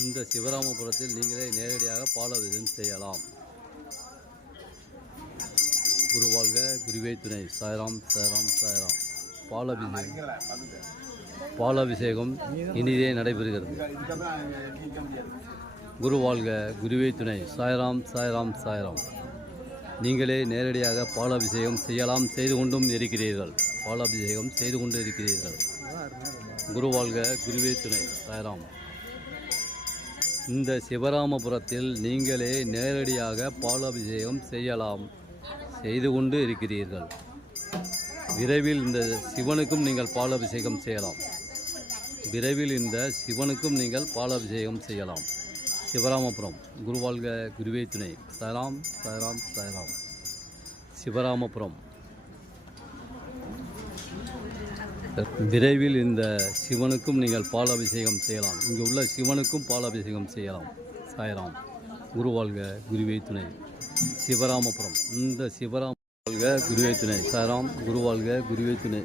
இந்த சிவராமபுரத்தில் நீங்களே நேரடியாக பாலாபிஷேகம் செய்யலாம். குருவாழ்க, குருவே துணை. சாய்ராம் சாய்ராம் சாய்ராம். பாலாபிஷேகம் இனிதே நடைபெறுகிறது. குருவாழ்க, குருவே துணை. சாய்ராம் சாய்ராம் சாய்ராம். நீங்களே நேரடியாக பாலாபிஷேகம் செய்யலாம், செய்து கொண்டும் இருக்கிறீர்கள். பாலாபிஷேகம் செய்து கொண்டு இருக்கிறீர்கள். குருவாழ்க, குருவே துணை. சாய்ராம். இந்த சிவராமபுரத்தில் நீங்களே நேரடியாக பாலாபிஷேகம் செய்யலாம், செய்து கொண்டு இருக்கிறீர்கள். விரைவில் இந்த சிவனுக்கும் நீங்கள் பாலாபிஷேகம் செய்யலாம். விரைவில் இந்த சிவனுக்கும் நீங்கள் பாலாபிஷேகம் செய்யலாம். சிவராமபுரம். குருவாழ்க, குருவே துணை. சாய்ராம் சாய்ராம் சாய்ராம். சிவராமபுரம். விரைவில் இந்த சிவனுக்கும் நீங்கள் பாலாபிஷேகம் செய்யலாம். இங்கு உள்ள சிவனுக்கும் பாலாபிஷேகம் செய்யலாம். சாய்ராம். குருவாழ்க, குருவே துணை. சிவராமபுரம். இந்த சிவராம குருவே துணை. சாய்ராம். குருவாழ்க, குருவே துணை.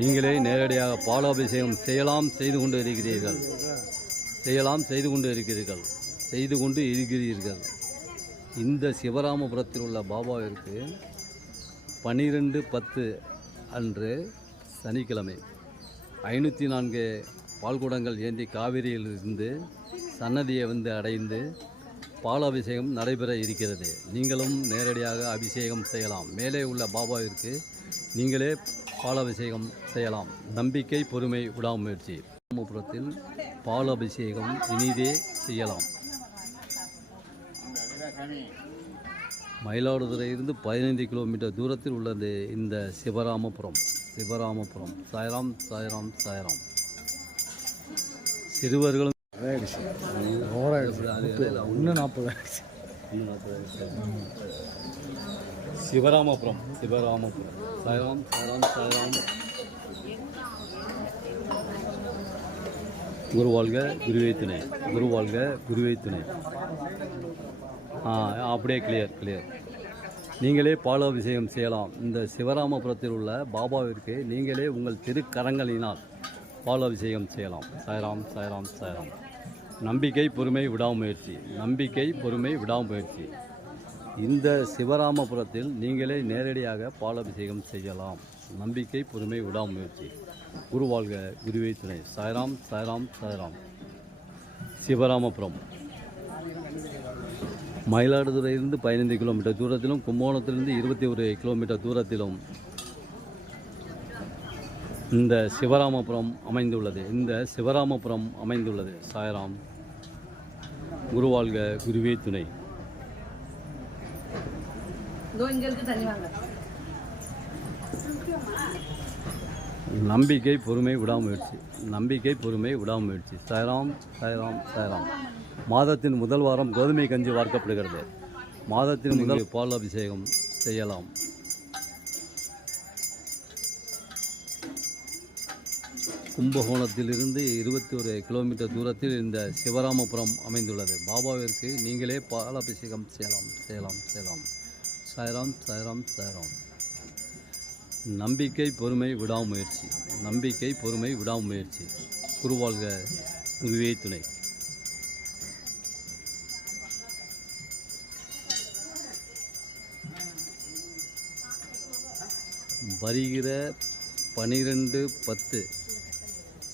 நீங்களே நேரடியாக பாலாபிஷேகம் செய்யலாம், செய்து கொண்டு இருக்கிறீர்கள். செய்யலாம், செய்து கொண்டு இருக்கிறீர்கள். செய்து கொண்டு இருக்கிறீர்கள். இந்த சிவராமபுரத்தில் உள்ள பாபாவிற்கு 12/10 அன்று சனிக்கிழமை 504 பால்குடங்கள் ஏந்தி காவிரியிலிருந்து சன்னதியை அடைந்து பாலாபிஷேகம் நடைபெற இருக்கிறது. நீங்களும் நேரடியாக அபிஷேகம் செய்யலாம். மேலே உள்ள பாபாவிற்கு நீங்களே பாலாபிஷேகம் செய்யலாம். நம்பிக்கை, பொறுமை, விடாமுயற்சி. ராமபுரத்தில் பாலாபிஷேகம் இனிதே செய்யலாம். மயிலாடுதுறையிலிருந்து 15 கிலோமீட்டர் தூரத்தில் உள்ளது இந்த சிவராமபுரம். சிவராமபுரம். சாய்ராம் சாய்ராம் சாய்ராம். சிறுவர்களும் சிவராமபுரம். சிவராமபுரம். சாய்ராம் சாய்ராம் சாய்ராம். குருவாழ்க, குருவே துணை. குருவாழ்க, குருவே துணை. அப்படியே கிளியர். நீங்களே பாலாபிஷேகம் செய்யலாம். இந்த சிவராமபுரத்தில் உள்ள பாபாவிற்கு நீங்களே உங்கள் திருக்கரங்களினால் பாலாபிஷேகம் செய்யலாம். சாய்ராம் சாய்ராம் சாய்ராம். நம்பிக்கை, பொறுமை, விடாமுயற்சி. நம்பிக்கை, பொறுமை, விடாமுயற்சி. இந்த சிவராமபுரத்தில் நீங்களே நேரடியாக பாலாபிஷேகம் செய்யலாம். நம்பிக்கை, பொறுமை, விடாமுயற்சி. குருவாழ்க, குருவே துணை. சாய்ராம் சாய்ராம் சாய்ராம். சிவராமபுரம். மயிலாடுதுறையிலிருந்து 15 கிலோமீட்டர் தூரத்திலும், கும்பகோணத்திலிருந்து 21 கிலோமீட்டர் தூரத்திலும் இந்த சிவராமபுரம் அமைந்துள்ளது. இந்த சிவராமபுரம் அமைந்துள்ளது. சாய்ராம். குருவாழ்க, குருவே துணை. நம்பிக்கை, பொறுமை, விடாமுயற்சி. நம்பிக்கை, பொறுமை, விடாமுயற்சி. சாய்ராம் சாய்ராம் சாய்ராம். மாதத்தின் முதல் வாரம் கோதுமை கஞ்சி வார்க்கப்படுகிறது. மாதத்தின் முதல் பாலாபிஷேகம் செய்யலாம். கும்பகோணத்திலிருந்து 21 கிலோமீட்டர் தூரத்தில் இந்த சிவராமபுரம் அமைந்துள்ளது. பாபாவிற்கு நீங்களே பாலாபிஷேகம் செய்யலாம். சாய்ராம் சாய்ராம் சாய்ராம். நம்பிக்கை, பொறுமை, விடாமுயற்சி. நம்பிக்கை, பொறுமை, விடாமுயற்சி. குருவாழ்க, குருவே துணை. வருகிற 12/10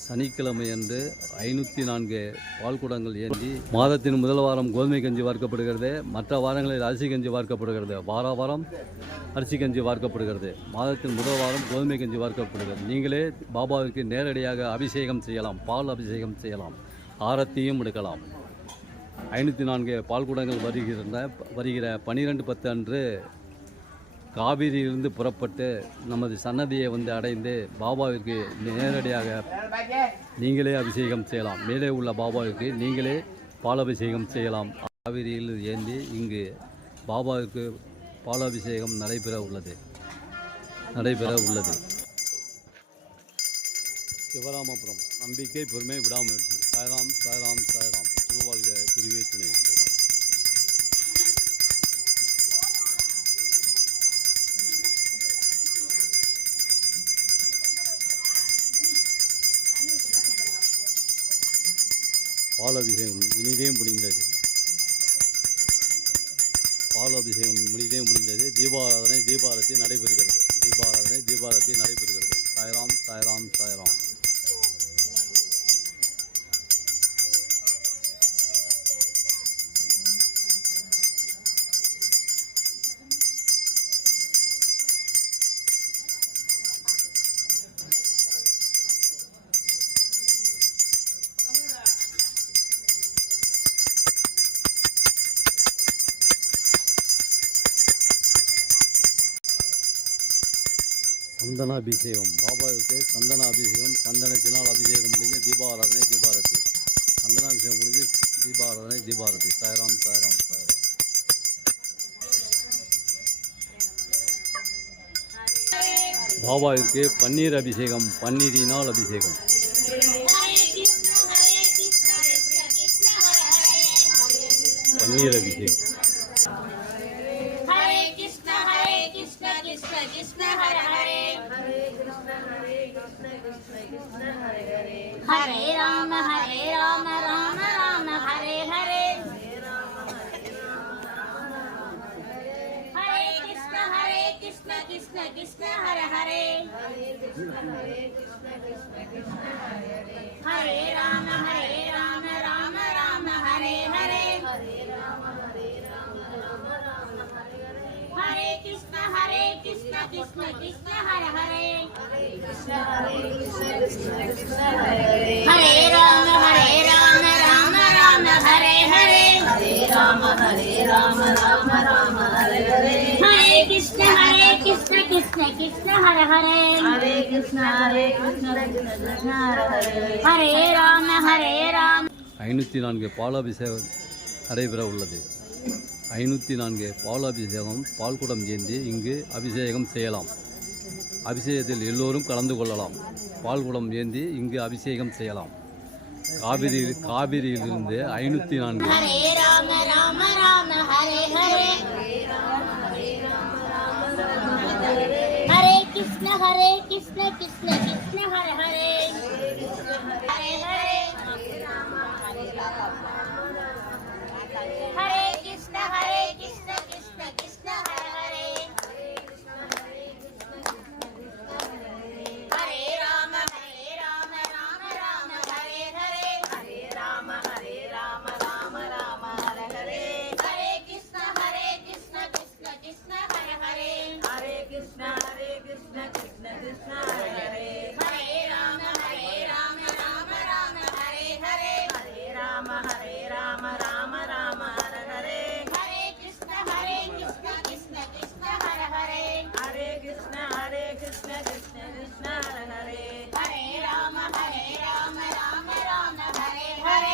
சனிக்கிழமை அன்று 504 பால்குடங்கள் ஏந்தி மாதத்தின் முதல் வாரம் கோதுமை கஞ்சி வார்க்கப்படுகிறது. மற்ற வாரங்களில் அரிசி கஞ்சி வார்க்கப்படுகிறது. வாரம் அரிசி கஞ்சி வார்க்கப்படுகிறது. மாதத்தின் முதல் வாரம் கோதுமை கஞ்சி வார்க்கப்படுகிறது. நீங்களே பாபாவிற்கு நேரடியாக அபிஷேகம் செய்யலாம். பால் அபிஷேகம் செய்யலாம். ஆரத்தியும் எடுக்கலாம். 504 பால்குடங்கள் வருகிற 12/10 அன்று காவிரியிலிருந்து புறப்பட்டு நமது சன்னதியை அடைந்து பாபாவிற்கு நேரடியாக நீங்களே அபிஷேகம் செய்யலாம். மேலே உள்ள பாபாவிற்கு நீங்களே பாலாபிஷேகம் செய்யலாம். காவிரியில் ஏந்தி இங்கு பாபாவிற்கு பாலாபிஷேகம் நடைபெற உள்ளது. சிவராமபுரம். நம்பிக்கை, பொறுமை, விடாமுயற்சி. சாய்ராம் சாய்ராம் சாய்ராம். குருவாழ்க, குருவே துணை. பால் அபிஷேகம் இனிதே முடிந்தது. பால் அபிஷேகம் இனிதே முடிந்தது. தீபாராதனை தீபாரத்தி நடைபெறுகிறது. தீபாரத்தி நடைபெறுகிறது. சாய்ராம் சாய்ராம் சாய்ராம். சந்தனாபிஷேகம் பாபாவுக்கு சந்தனாபிஷேகம், சந்தனத்தினால் அபிஷேகம் முடிஞ்சு தீபாராதனை தீபாரத்தி. சந்தனாபிஷேகம் முடிஞ்சு தீபாராதனை தீபாரத்தி. சாய்ராம் சாய்ராம் சாய்ராம். பாபாவிற்கு பன்னீர் அபிஷேகம், பன்னீரினால் அபிஷேகம். பன்னீர் அபிஷேகம். हरे राम राम राम हरे हरे, हरे कृष्ण कृष्ण कृष्ण हरे हरे, हरे राम राम राम हरे हरे, हरे कृष्ण कृष्ण कृष्ण हरे हरे, हरे राम राम राम हरे हरे, हरे कृष्ण कृष्ण कृष्ण हरे हरे, हरे कृष्ण कृष्ण हरे राम 504 பாலாபிஷேகம் நடைபெற உள்ளது. 504 பாலாபிஷேகம் பால்குடம் ஏந்தி இங்கு அபிஷேகம் செய்யலாம். அபிஷேகத்தில் எல்லோரும் கலந்து கொள்ளலாம். பால்குடம் ஏந்தி இங்கு அபிஷேகம் செய்யலாம். காவிரியிலிருந்து 504. हरे राम राम हरे हरे, हरे कृष्ण कृष्ण कृष्ण हरे हरे, हरे हरे, हरे कृष्ण कृष्ण कृष्ण हरे हरे, हरे राम राम राम हरे हरे, हरे राम राम हरे हरे, हरे कृष्ण कृष्ण कृष्ण हरे हरे, हरे कृष्ण कृष्ण कृष्ण हरे हरे, हरे राम राम हरे हरे, हरे राम राम हरे हरे, हरे कृष्ण कृष्ण कृष्ण हरे हरे, हरे कृष्ण कृष्ण कृष्ण हरे हरे, हरे राम राम हरे हरे,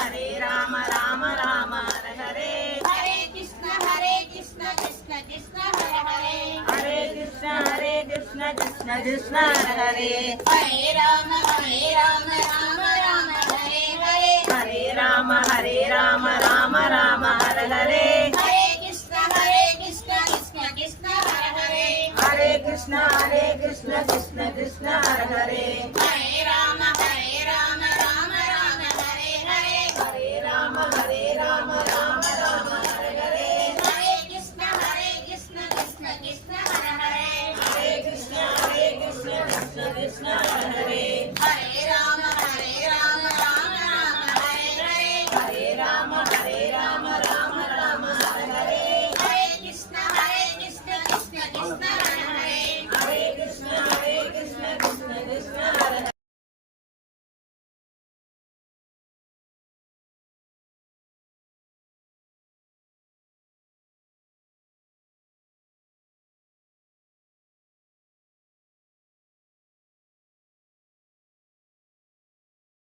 हरे राम राम हरे हरे, हरे कृष्ण कृष्ण कृष्ण हरे हरे, हरे कृष्ण कृष्ण कृष्ण हरे हरे, हरे राम राम हरे हरे, हरे राम राम हरे हरे, हरे कृष्ण कृष्ण कृष्ण हरे हरे, हरे कृष्ण कृष्ण कृष्ण हरे हरे, हरे राम राम हरे हरे, हरे राम हरे हरे, हरे कृष्ण कृष्ण कृष्ण हरे हरे, हरे कृष्ण कृष्ण कृष्ण हरे हरे, हरे राम राम हरे हरे, हरे राम हरे हरे, हरे कृष्ण कृष्ण कृष्ण हरे हरे, हरे कृष्ण कृष्ण कृष्ण हरे हरे.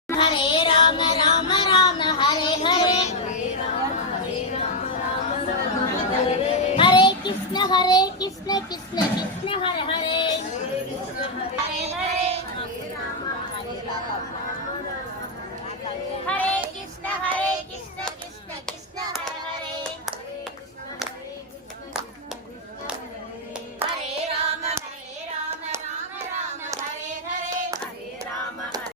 हरे राम राम हरे हरे, हरे कृष्ण कृष्ण कृष्ण हरे हरे,